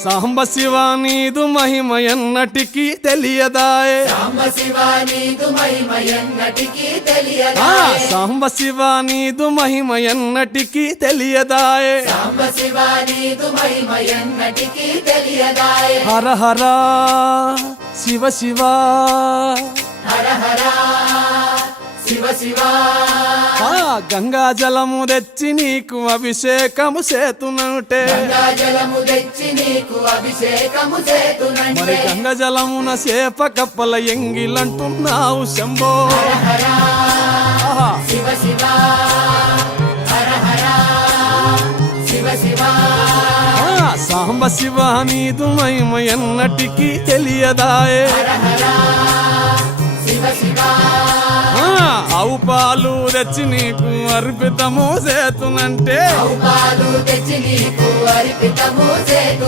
సాంబ శివ నీదు మహిమ ఎన్నటికీ తెలియదాయే సాంబ శివ నీదు మహిమ ఎన్నటికీ తెలియదాయే సాంబ శివ నీదు మహిమ ఎన్నటికీ తెలియదాయే సాంబ శివ నీదు మహిమ ఎన్నటికీ తెలియదాయే హర హర శివ శివ హర హర శివ శివ గంగా జలము తెచ్చి నీకు అభిషేకము చేతునంటే గంగా జలము తెచ్చి నీకు అభిషేకము మరి చేతునంటే గంగ జలమున సేప కప్పల ఎంగిలంటున్నావు శంభో హర హర ఆహా. శివ శివ హర హర శివ శివ సాంబ శివ నీదు మహిమ ఎన్నటికీ తెలియదాయే హర హర శివ శివ ఆవు పాలు తెచ్చి నీకు అర్పితము చేతునంటే పాలు తెచ్చి నీకు అర్పితము చేతు